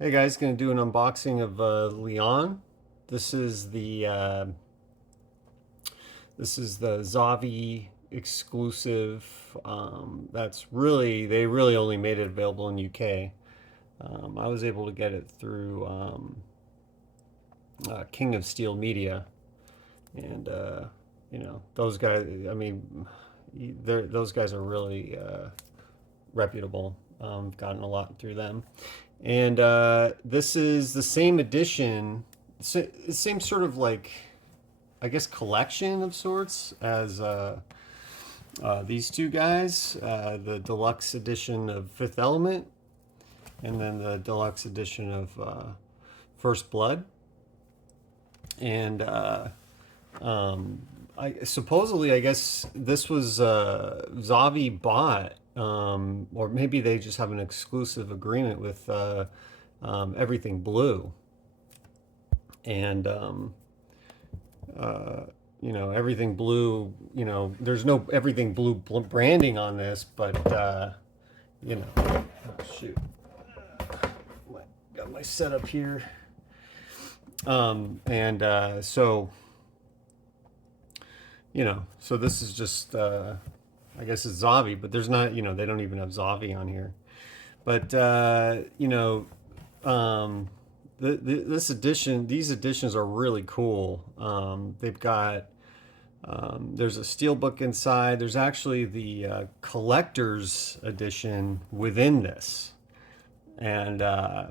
Hey guys, gonna do an unboxing of Leon. This is the uh, this is the Zavi exclusive. That's really they really only made it available in UK. I was able to get it through King of Steel Media, and those guys. I mean, those guys are really reputable. Gotten a lot through them. And this is the same edition, same sort of like, I guess, collection of sorts as these two guys. The deluxe edition of Fifth Element, and then the deluxe edition of First Blood. And um, supposedly, I guess this was Zavi bought, or maybe they just have an exclusive agreement with Everything Blue, and uh, Everything Blue. There's no Everything Blue branding on this, but oh, shoot, got my setup here, and so this is just. I guess it's Zavi, but there's not, they don't even have Zavi on here. But um, this edition, these editions are really cool. They've got there's a steelbook inside. There's actually the collector's edition within this, and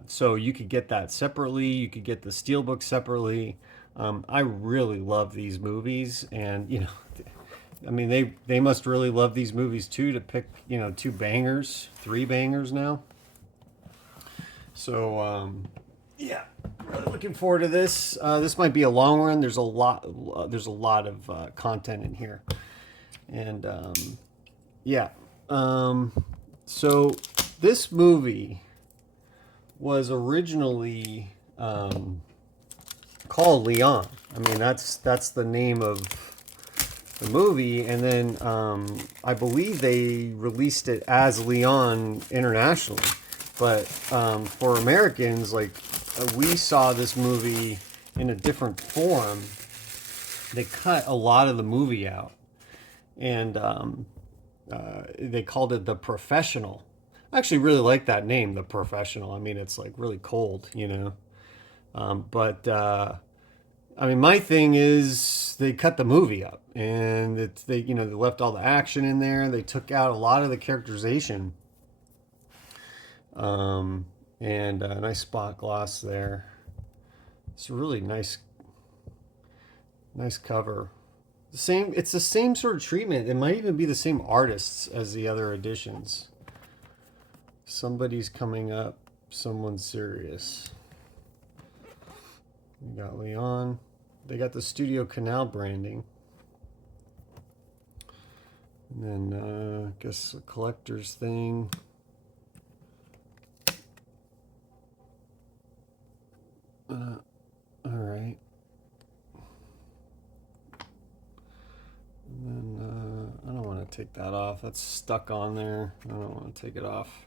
so you could get that separately. You could get the steelbook separately. I really love these movies, and I mean, they must really love these movies too to pick, two bangers, three bangers now. So, yeah, really looking forward to this. This might be a long run. There's a lot of content in here, and yeah. Um, so this movie was originally called Leon. I mean, that's the name of the movie, and then I believe they released it as Leon internationally. But for Americans, like we saw this movie in a different form. They cut a lot of the movie out, and they called it The Professional. I actually really like that name, The Professional. I mean, it's like really cold. But I mean, my thing is they cut the movie up, and they left all the action in there. They took out a lot of the characterization, um, and a nice spot gloss there. It's a really nice cover. It's the same sort of treatment. It might even be the same artists as the other editions. Somebody's coming up. Someone's serious. We got Leon. They got the Studio Canal branding. And then I guess a collector's thing. All right. And then I don't want to take that off. That's stuck on there. I don't want to take it off.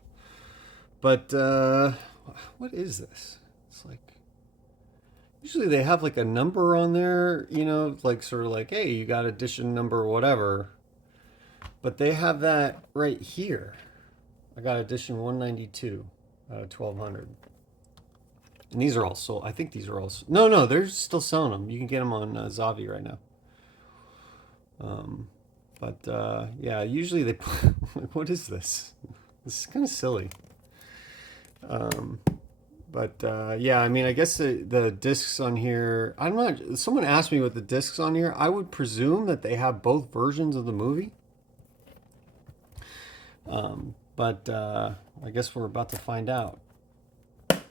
But what is this? It's like usually they have like a number on there, like sort of like, hey, you got edition number whatever. But they have that right here. I got edition 192 out of 1200. And these are all sold. I think these are all. No, they're still selling them. You can get them on Zavi right now. Um, but yeah, usually they. What is this? This is kind of silly. Um, but yeah, I mean, I guess the discs on here. I'm not. Someone asked me what the discs on here. I would presume that they have both versions of the movie. But I guess we're about to find out.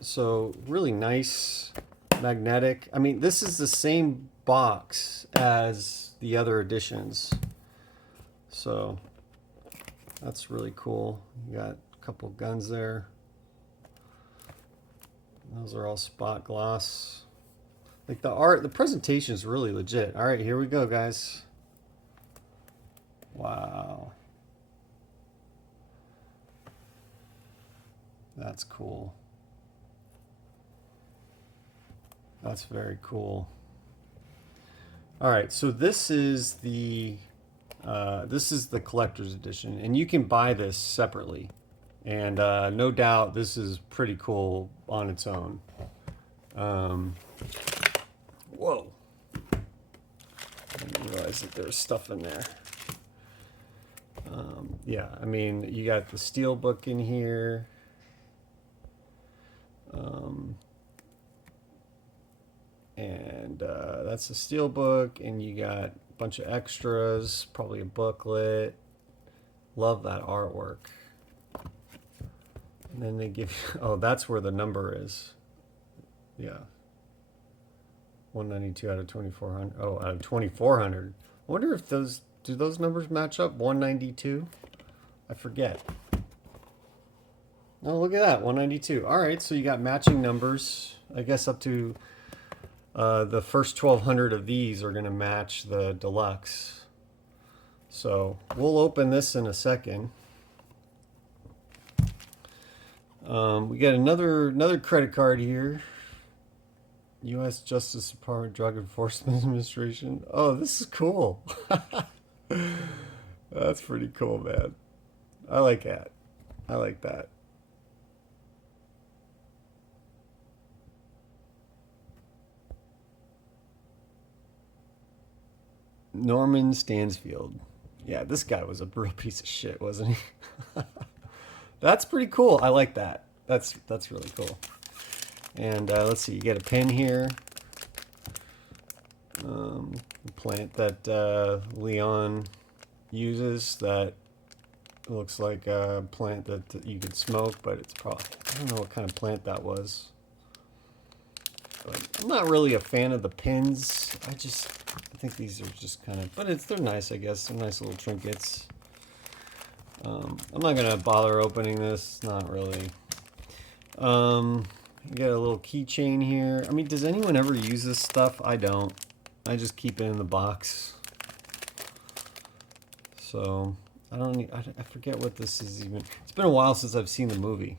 So really nice, magnetic. I mean, this is the same box as the other editions. So that's really cool. You got a couple guns there. Those are all spot gloss. Like the art, the presentation is really legit. All right, here we go, guys. Wow. That's cool. That's very cool. All right, so this is the collector's edition, and you can buy this separately. And no doubt this is pretty cool on its own. Um, whoa! I didn't realize that there's stuff in there. Yeah, I mean, you got the steel book in here. And that's the steel book, and you got a bunch of extras, probably a booklet. Love that artwork. And then they give you, oh, that's where the number is. Yeah. 192 out of 2400. Oh, out of 2400. I wonder if do those numbers match up? 192? I forget. Oh, look at that, 192. All right, so you got matching numbers. I guess up to the first 1200 of these are going to match the deluxe. So we'll open this in a second. We got another credit card here. U.S. Justice Department Drug Enforcement Administration. Oh, this is cool. That's pretty cool, man. I like that. I like that. Norman Stansfield. Yeah, this guy was a real piece of shit, wasn't he? That's pretty cool. I like that. That's really cool. And let's see, you get a pin here. The plant that Leon uses that looks like a plant that you could smoke, but it's probably, I don't know what kind of plant that was. But I'm not really a fan of the pins. I think these are just kind of, but they're nice, I guess. They're nice little trinkets. I'm not gonna bother opening this, not really. You got a little keychain here. I mean, does anyone ever use this stuff? I don't. I just keep it in the box. So I I forget what this is even. It's been a while since I've seen the movie.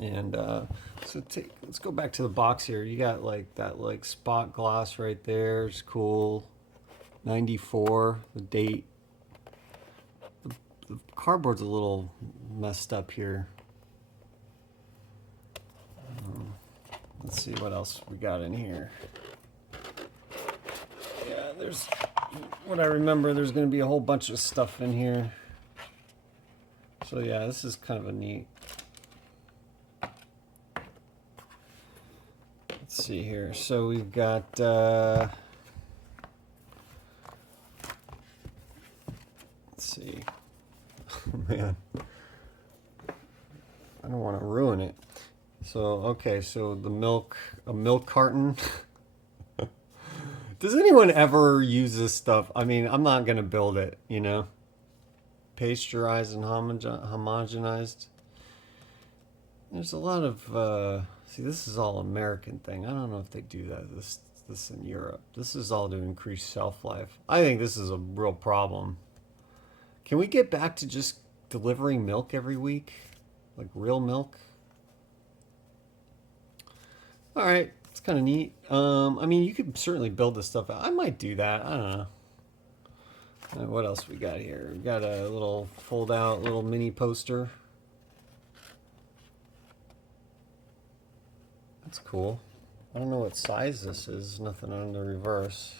And let's go back to the box here. You got like that like spot gloss right there. It's cool. 94, the date. The cardboard's a little messed up here. Let's see what else we got in here. Yeah, there's what I remember. There's going to be a whole bunch of stuff in here. So yeah, this is kind of a neat. Let's see here. So we've got let's see. Oh man, I don't want to ruin it. So okay, so a milk carton. Does anyone ever use this stuff? I mean, I'm not gonna build it, you know. Pasteurized and homogenized. There's a lot of see, this is all American thing. I don't know if they do that this in Europe. This is all to increase shelf life. I think this is a real problem. Can we get back to just delivering milk every week? Like real milk? All right, it's kind of neat. I mean, you could certainly build this stuff out. I might do that. I don't know. What else we got here? We got a little fold-out little mini poster. That's cool. I don't know what size this is. Nothing on the reverse.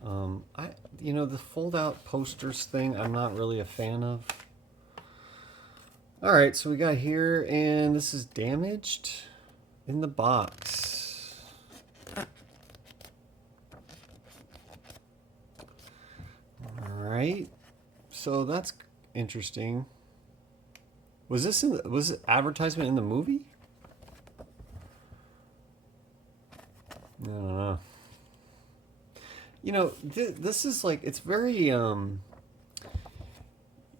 The fold-out posters thing, I'm not really a fan of. All right, so we got here, and this is damaged in the box. All right, so that's interesting. Was it advertisement in the movie? I don't know. You know, this is like, it's very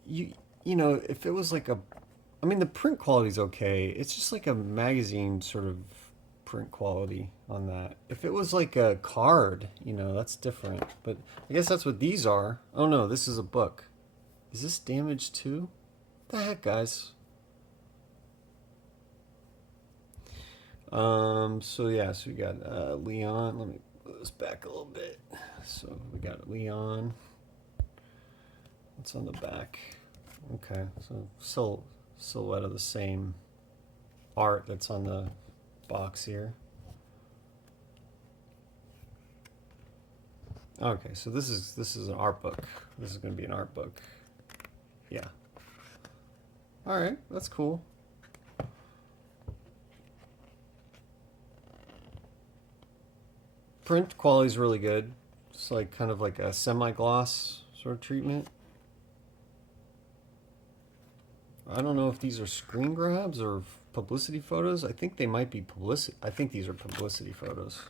if it was like I mean, the print quality's okay. It's just like a magazine sort of print quality on that. If it was like a card, that's different. But I guess that's what these are. Oh no, this is a book. Is this damaged too? What the heck, guys? So yeah, so we got Leon. Let me put this back a little bit. So we got Leon. What's on the back? Okay, so silhouette of the same art that's on the box here. Okay, so this is an art book. This is going to be an art book. Yeah. All right, that's cool. Print quality is really good. It's like kind of like a semi-gloss sort of treatment. I don't know if these are screen grabs or publicity photos. I think they might be publicity. I think these are publicity photos.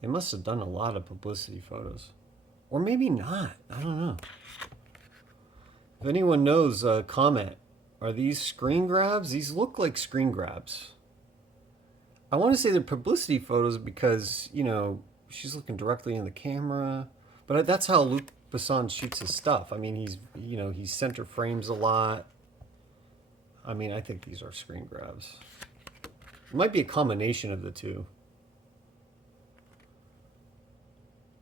They must have done a lot of publicity photos. Or maybe not. I don't know. If anyone knows, comment. Are these screen grabs? These look like screen grabs. I want to say they're publicity photos because, you know, she's looking directly in the camera. But that's how Luc Besson shoots his stuff. I mean, he center frames a lot. I mean, I think these are screen grabs. It might be a combination of the two.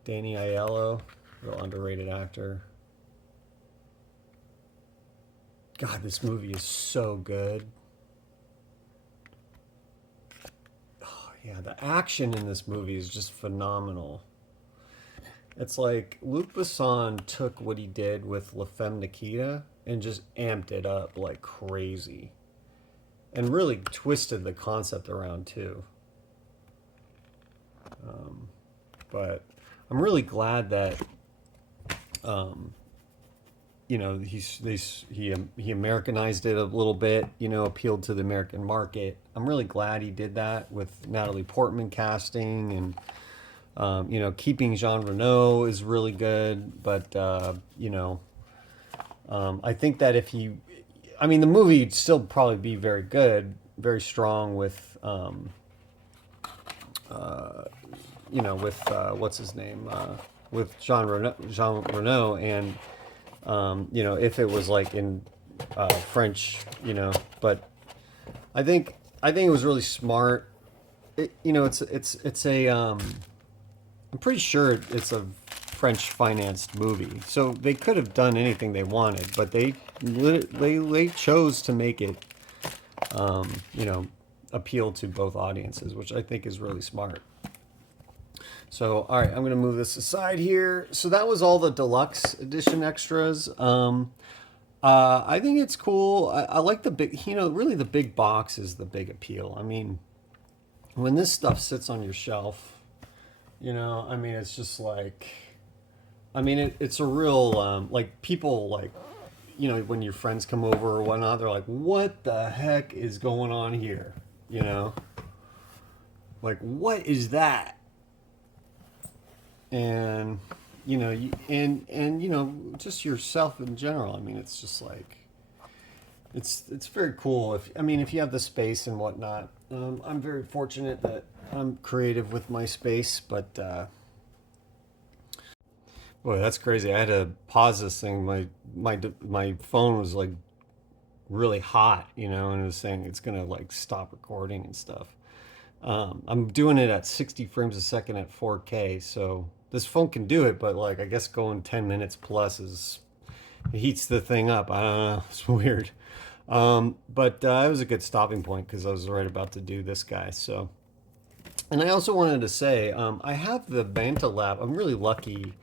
Danny Aiello, real underrated actor. God, this movie is so good. Oh, yeah, the action in this movie is just phenomenal. It's like Luc Besson took what he did with La Femme Nikita and just amped it up like crazy. And really twisted the concept around too. But I'm really glad that you know, he Americanized it a little bit, you know, appealed to the American market. I'm really glad he did that with Natalie Portman casting, and you know, keeping Jean Reno is really good. But you know, I think that I mean, the movie would still probably be very good, very strong with you know, with what's his name, with Jean Reno, and you know, if it was like in French, you know. But I think it was really smart. You know, it's a I'm pretty sure it's a French financed movie, so they could have done anything they wanted, but they chose to make it you know, appeal to both audiences, which I think is really smart. So, all right, I'm going to move this aside here. So that was all the deluxe edition extras. I think it's cool. I like the big, you know, really the big box is the big appeal. I mean, when this stuff sits on your shelf, you know, I mean, it's just like, I mean, it's a real, like people like, you know, when your friends come over or whatnot, they're like, what the heck is going on here? You know, like, what is that? And you know, and you know, just yourself in general. I mean, it's just like it's very cool. If you have the space and whatnot. I'm very fortunate that I'm creative with my space, but boy, that's crazy. I had to pause this thing. My phone was like really hot, you know, and it was saying it's gonna like stop recording and stuff. I'm doing it at 60 frames a second at 4K, so this phone can do it, but like I guess going 10 minutes plus is it heats the thing up. I don't know, it's weird. But it was a good stopping point because I was right about to do this guy. So, and I also wanted to say I have the Banta Lab. I'm really lucky.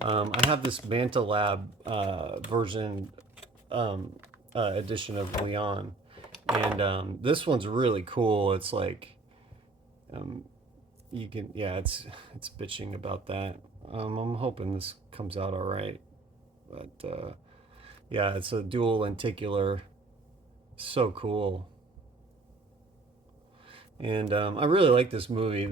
I have this Banta Lab version edition of Leon, and this one's really cool. It's like you can, yeah, it's bitching about that. I'm hoping this comes out all right, but yeah, it's a dual lenticular, so cool. And I really like this movie.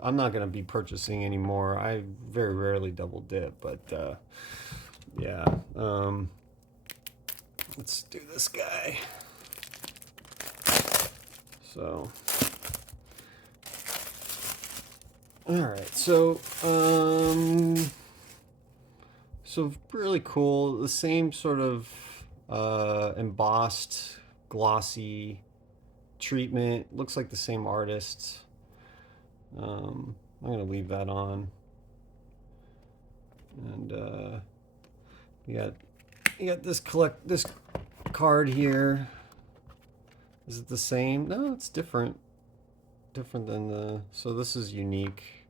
I'm not gonna be purchasing anymore. I very rarely double dip, but yeah. Let's do this guy. So, all right. So really cool. The same sort of embossed, glossy treatment. Looks like the same artist. I'm gonna leave that on. And you got this card here. Is it the same? No, it's different. Different than the. So this is unique.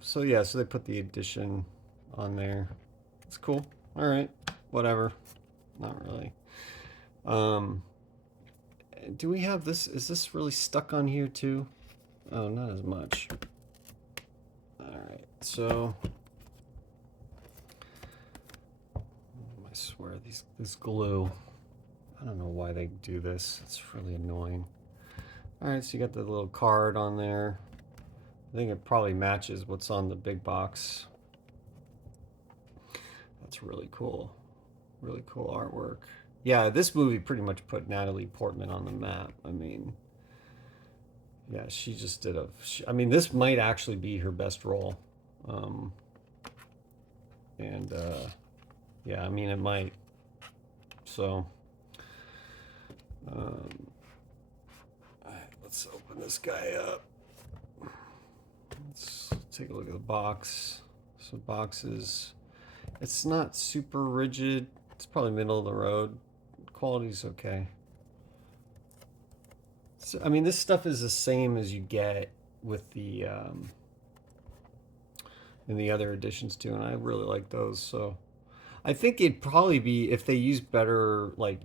So yeah, so they put the edition on there. It's cool. All right, whatever. Not really. Do we have this? Is this really stuck on here too? Oh, not as much. All right, so I swear this glue. I don't know why they do this. It's really annoying. All right, so you got the little card on there. I think it probably matches what's on the big box. That's really cool. Really cool artwork. Yeah, this movie pretty much put Natalie Portman on the map. I mean, yeah, she just did I mean, this might actually be her best role. Yeah, I mean, it might. So, all right, let's open this guy up. Let's take a look at the box. So boxes, it's not super rigid. It's probably middle of the road. Quality's okay. So, I mean, this stuff is the same as you get with the in the other editions too, and I really like those. So I think it'd probably be, if they use better, like,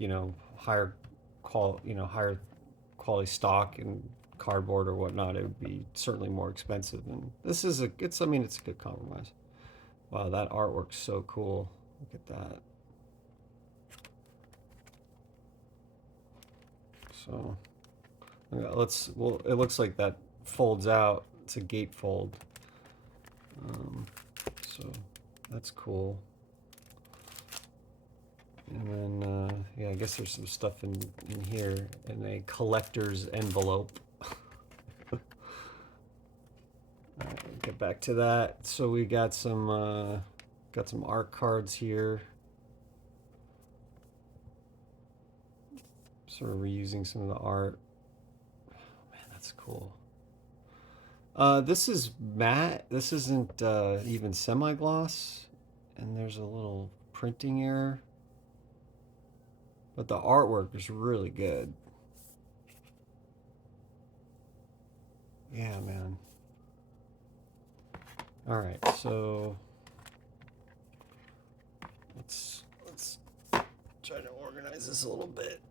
higher quality stock and cardboard or whatnot, it would be certainly more expensive. And this is I mean, it's a good compromise. Wow, that artwork's so cool. Look at that. So it looks like that folds out. It's a gatefold. So that's cool. And then, yeah, I guess there's some stuff in here in a collector's envelope. All right, we'll get back to that. So we got some art cards here. Sort of reusing some of the art. Oh, man, that's cool. This is matte. This isn't even semi-gloss. And there's a little printing error. But the artwork is really good. Yeah, man. All right, so let's try to organize this a little bit.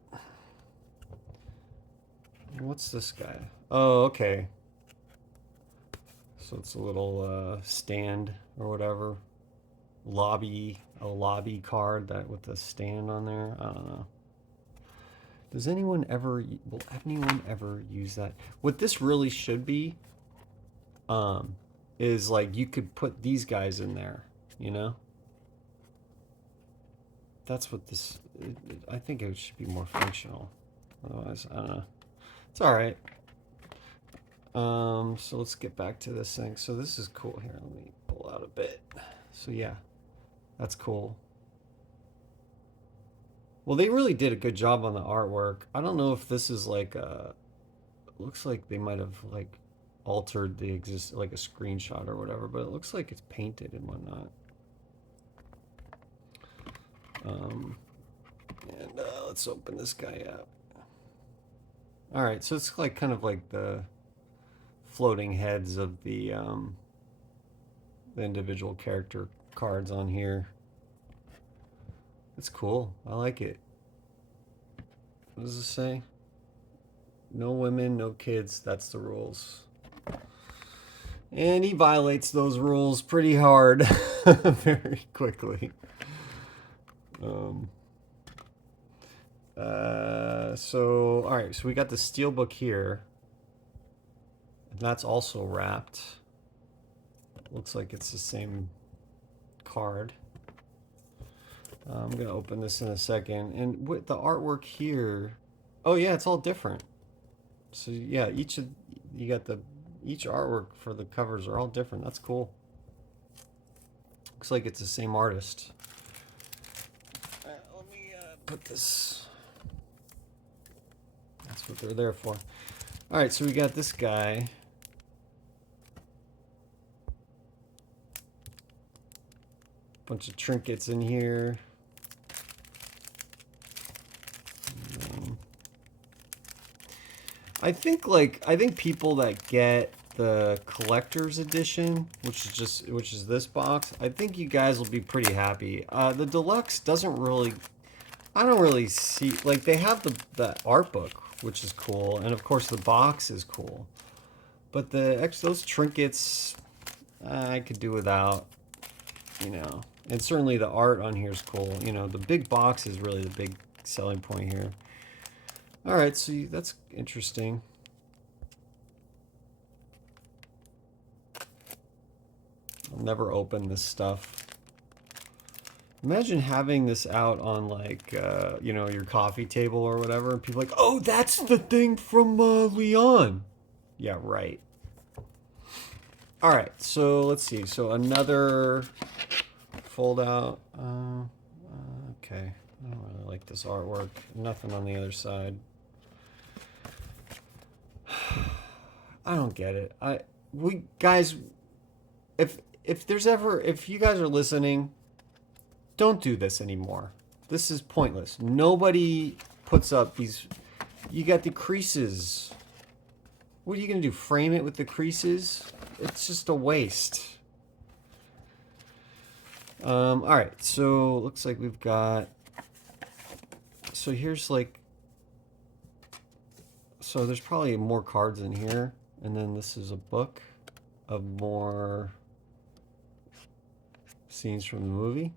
What's this guy? Oh, okay. So it's a little stand or whatever. A lobby card that with a stand on there. I don't know. Will anyone ever use that? What this really should be, is like you could put these guys in there, That's what this, I think it should be more functional. Otherwise, I don't know. It's all right. So let's get back to this thing. So this is cool. Here, let me pull out a bit. So yeah, that's cool. Well, they really did a good job on the artwork. I don't know if this is like it looks like they might have like altered the like a screenshot or whatever, but it looks like it's painted and whatnot. And let's open this guy up. All right, so it's like kind of like the floating heads of the individual character cards on here. It's cool. I like it. What does it say? No women, no kids. That's the rules. And he violates those rules pretty hard very quickly. So, all right. So we got the steelbook here. And that's also wrapped. Looks like it's the same card. I'm going to open this in a second. And with the artwork here, oh yeah, it's all different. So yeah, each artwork for the covers are all different. That's cool. Looks like it's the same artist. Let me put this. That's what they're there for. All right, so we got this guy. Bunch of trinkets in here. I think people that get the collector's edition, which is this box, I think you guys will be pretty happy. The deluxe doesn't really, I don't really see, like, they have the art book, which is cool, and of course the box is cool, but those trinkets I could do without, you know. And certainly the art on here is cool. You know, the big box is really the big selling point here. All right, so that's interesting. I'll never open this stuff. Imagine having this out on, like, you know, your coffee table or whatever, and people are like, oh, that's the thing from Leon. Yeah, right. All right, so let's see. So another fold out. Okay, I don't really like this artwork. Nothing on the other side. I don't get it. We guys, if you guys are listening, don't do this anymore. This is pointless. Nobody puts up these. You got the creases. What are you gonna do? Frame it with the creases? It's just a waste. All right, so looks like we've got. So here's like. So there's probably more cards in here, and then this is a book of more scenes from the movie.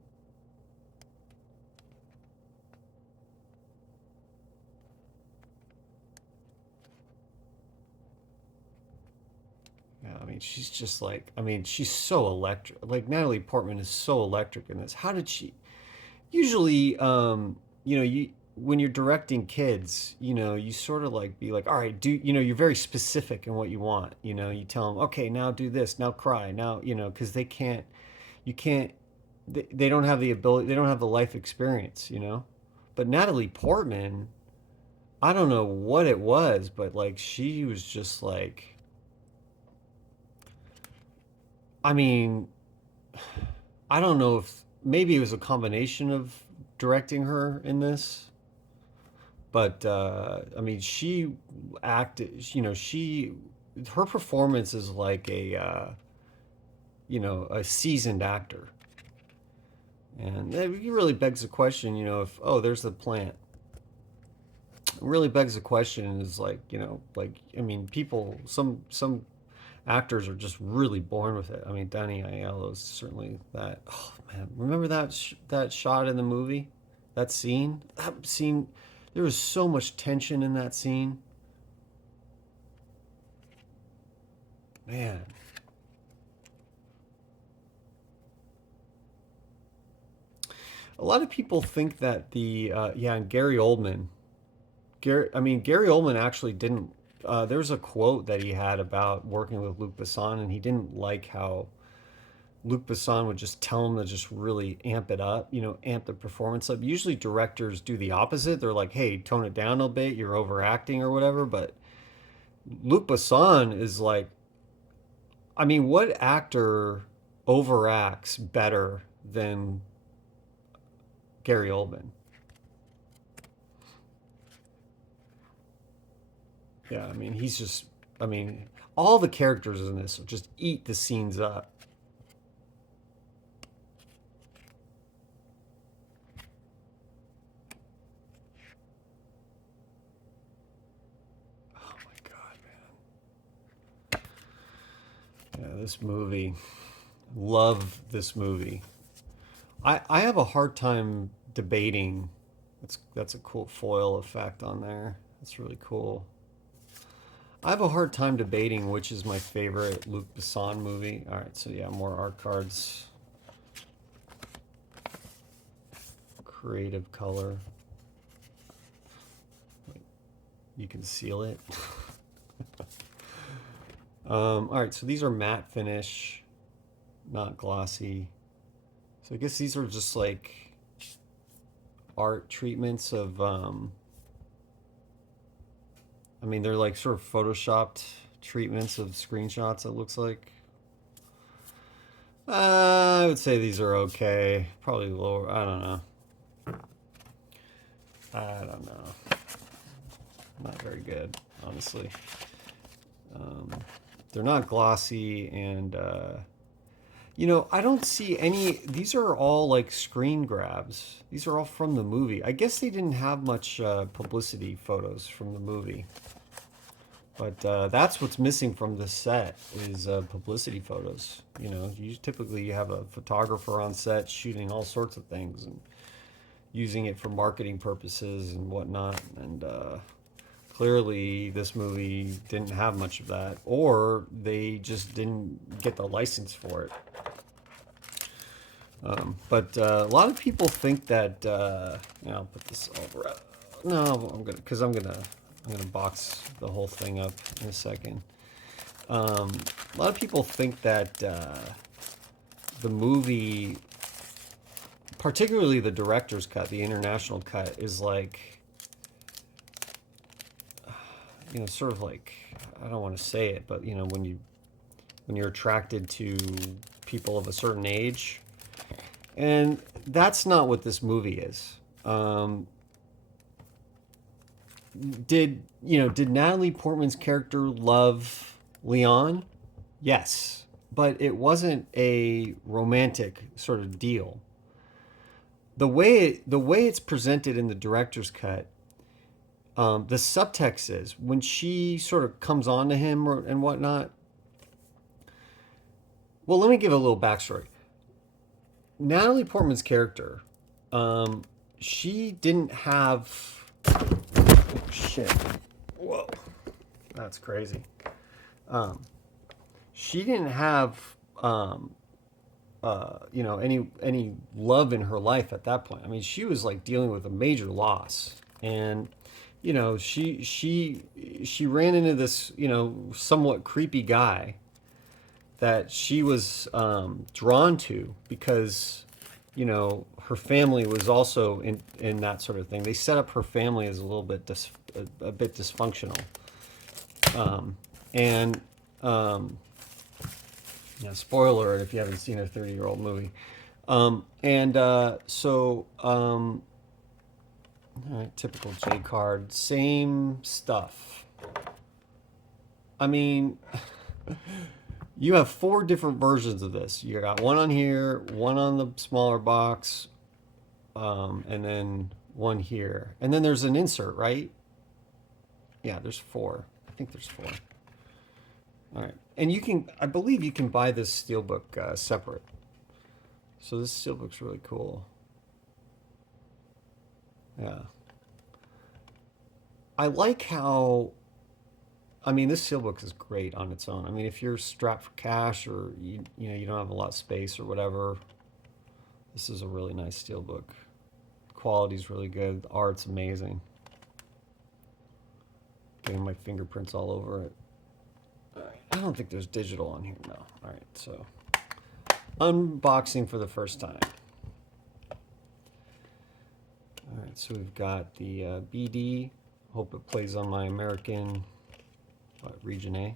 Yeah, I mean, she's just like, I mean, she's so electric. Like, Natalie Portman is so electric in this. How did she? Usually, you know, when you're directing kids, you know, you sort of like be like, all right, you know, you're very specific in what you want. You know, you tell them, okay, now do this, now cry, now, you know, because you can't, they don't have the ability, they don't have the life experience, you know. But Natalie Portman, I don't know what it was, but like she was just like, I mean, I don't know if maybe it was a combination of directing her in this, but I mean, she acted. You know, her performance is like a you know, a seasoned actor, and it really begs the question. You know, if oh, there's the plant. It really begs the question is like, you know, like, I mean, people, some actors are just really born with it. I mean, Danny Aiello is certainly that. Oh man, remember that shot in the movie, that scene? That scene, there was so much tension in that scene. Man, a lot of people think that yeah, and Gary Oldman. Gary Oldman actually didn't. There's a quote that he had about working with Luc Besson, and he didn't like how Luc Besson would just tell him to just really amp it up, you know, amp the performance up. Usually directors do the opposite. They're like, hey, tone it down a bit, you're overacting or whatever. But Luc Besson is like, I mean, what actor overacts better than Gary Oldman? Yeah, I mean, he's just, I mean, all the characters in this just eat the scenes up. Oh my God, man. Yeah, this movie. Love this movie. I have a hard time debating. That's a cool foil effect on there. That's really cool. I have a hard time debating which is my favorite Luc Besson movie. All right, so yeah, more art cards. Creative color. You can seal it. All right, so these are matte finish, not glossy. So I guess these are just like art treatments of mean, they're like sort of photoshopped treatments of screenshots, it looks like. I would say these are okay. Probably lower. I don't know. I don't know. Not very good, honestly. Um, they're not glossy, and I don't see any. These are all like screen grabs. These are all from the movie. I guess they didn't have much publicity photos from the movie, but that's what's missing from the set is publicity photos. You typically have a photographer on set shooting all sorts of things and using it for marketing purposes and whatnot. And clearly, this movie didn't have much of that, or they just didn't get the license for it. But a lot of people think that. I'll put this over. No, I'm gonna box the whole thing up in a second. A lot of people think that the movie, particularly the director's cut, the international cut, is like, sort of like, I don't want to say it, but when you're attracted to people of a certain age, and that's not what this movie is. Did Natalie Portman's character love Leon? Yes, but it wasn't a romantic sort of deal. The way it's presented in the director's cut, the subtext is when she sort of comes on to him and whatnot. Well, let me give a little backstory. Natalie Portman's character, she didn't have. Oh, shit. Whoa. That's crazy. She didn't have, any love in her life at that point. I mean, she was like dealing with a major loss, and she ran into this somewhat creepy guy that she was drawn to because her family was also in that sort of thing. They set up her family as a little bit a bit dysfunctional, and spoiler alert if you haven't seen a 30-year-old movie, all right, typical J card, same stuff. I mean. You have 4 different versions of this. You got one on here, one on the smaller box, and then one here. And then there's an insert, right? Yeah, there's 4. I think there's 4. All right. And I believe you can buy this steelbook separate. So this steelbook's really cool. Yeah. I like how... I mean, this steelbook is great on its own. I mean, if you're strapped for cash or you don't have a lot of space or whatever, this is a really nice steelbook. Quality's really good. The art's amazing. Getting my fingerprints all over it. All right. I don't think there's digital on here. No. All right. So, unboxing for the first time. All right. So we've got the BD. Hope it plays on my American. Region A.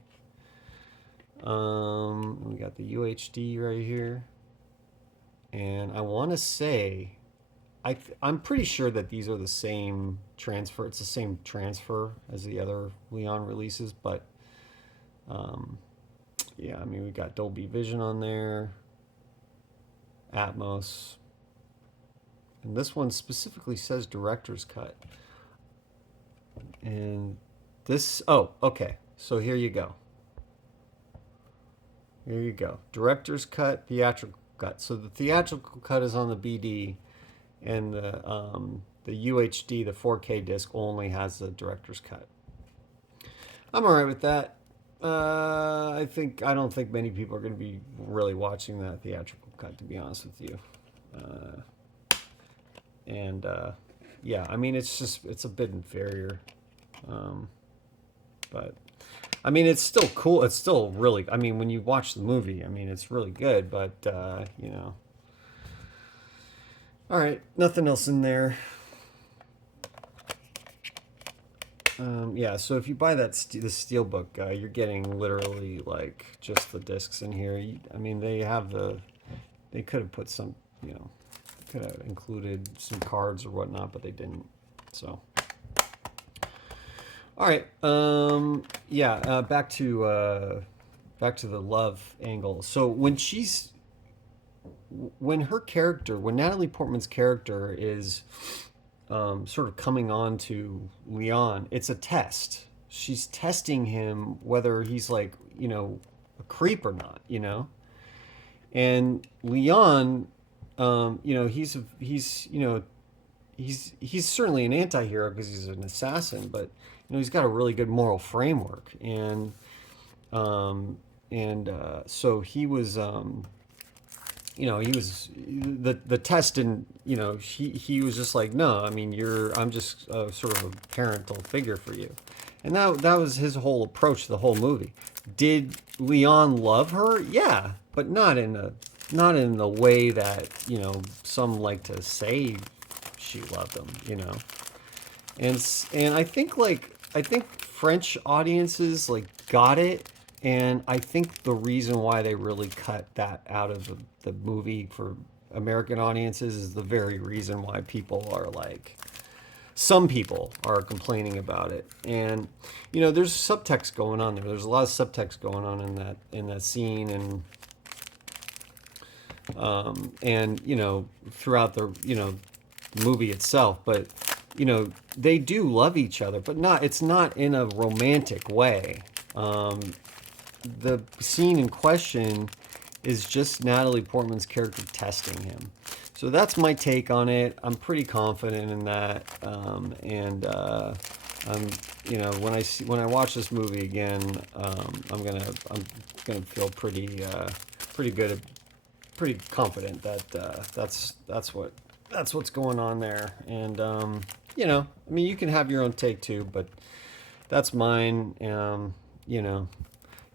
We got the UHD right here, and I want to say, I'm pretty sure that these are the same transfer. It's the same transfer as the other Leon releases, but yeah, I mean we got Dolby Vision on there, Atmos, and this one specifically says Director's Cut, and this. Oh, okay. So here you go. Here you go. Director's cut, theatrical cut. So the theatrical cut is on the BD, and the UHD, the 4K disc, only has the director's cut. I'm all right with that. I don't think many people are going to be really watching that theatrical cut, to be honest with you. Yeah, I mean it's a bit inferior, but. I mean, it's still cool. It's still really, I mean, when you watch the movie, I mean, it's really good, but, All right, nothing else in there. Yeah, so if you buy the Steelbook, you're getting literally like just the discs in here. I mean, they could have put some, you know, could have included some cards or whatnot, but they didn't. So, all right, yeah, back to the love angle. So when Natalie Portman's character is sort of coming on to Leon, it's a test. She's testing him whether he's like, you know, a creep or not, you know? And Leon, you know, he's certainly an anti-hero because he's an assassin, but you know, he's got a really good moral framework. So he was, you know, he was the test, and you know, he was just like, no, I mean, I'm just sort of a parental figure for you, and that was his whole approach to the whole movie. Did Leon love her? Yeah, but not in the way that, you know, some like to say she loved him, you know. And I think French audiences like got it, and I think the reason why they really cut that out of the movie for American audiences is the very reason why people are like, some people are complaining about it. And you know, there's subtext going on there. There's a lot of subtext going on in that scene, and you know, throughout the, you know, movie itself. But you know, they do love each other, but it's not in a romantic way. The scene in question is just Natalie Portman's character testing him. So that's my take on it. I'm pretty confident in that, I'm, you know, when I watch this movie again, I'm gonna feel pretty good, pretty confident that that's what's going on there. And you know, I mean, you can have your own take too, but that's mine. You know,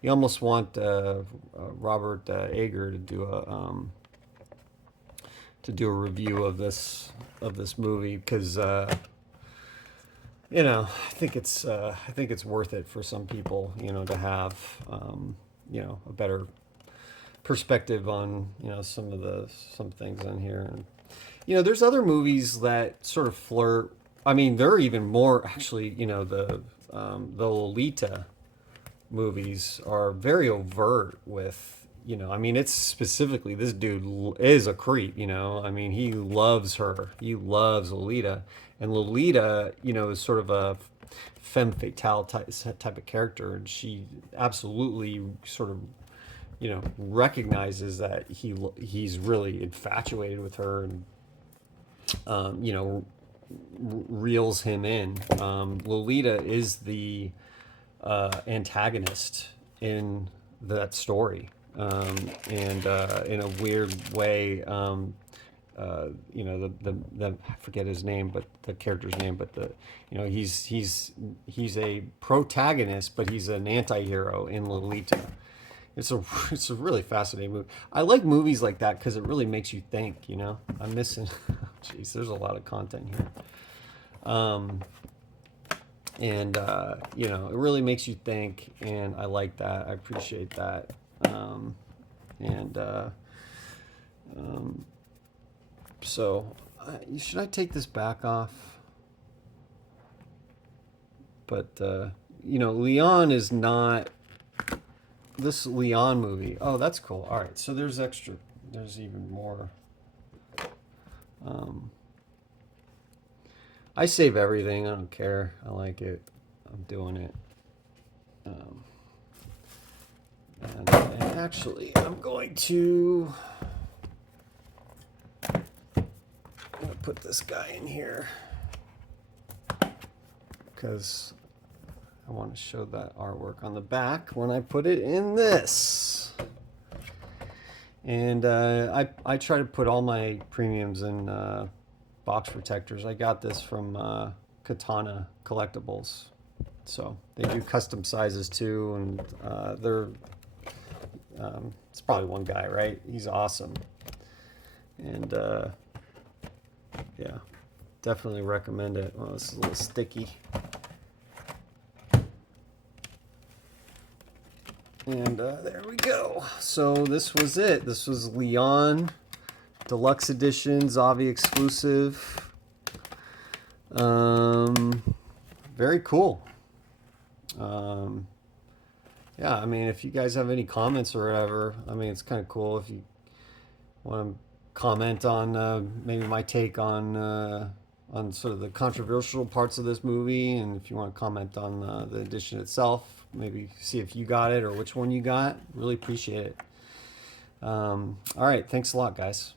you almost want Robert Ager to do a review of this movie, because you know, I think it's worth it for some people, you know, to have you know, a better perspective on, you know, some things on here. And you know, there's other movies that sort of flirt. I mean, they're even more actually. You know, the Lolita movies are very overt with, you know, I mean, it's specifically, this dude is a creep, you know. I mean, he loves her. He loves Lolita. And Lolita, you know, is sort of a femme fatale type of character, and she absolutely sort of, you know, recognizes that he's really infatuated with her, and you know, reels him in. Lolita is the antagonist in that story, and in a weird way, you know, the I forget his name, but the character's name, but you know, he's a protagonist, but he's an anti-hero in Lolita. It's a really fascinating movie. I like movies like that because it really makes you think. You know, I'm missing. Jeez, there's a lot of content here. And you know, it really makes you think, and I like that. I appreciate that. And so, should I take this back off? But you know, Leon is not this Leon movie. Oh, that's cool. All right, so there's even more. I save everything. I don't care. I like it. I'm doing it. And actually, I'm going to put this guy in here because I want to show that artwork on the back when I put it in this. And I try to put all my premiums in box protectors. I got this from Katana Collectibles. So they do custom sizes too, and they're it's probably one guy, right? He's awesome. And yeah, definitely recommend it. Well, this is a little sticky. And there we go. So this was it. This was Leon Deluxe Edition, Zavvi exclusive. Very cool. Yeah, I mean, if you guys have any comments or whatever, I mean, it's kind of cool if you want to comment on maybe my take on sort of the controversial parts of this movie, and if you want to comment on the edition itself, maybe see if you got it or which one you got. Really appreciate it. All right, thanks a lot, guys.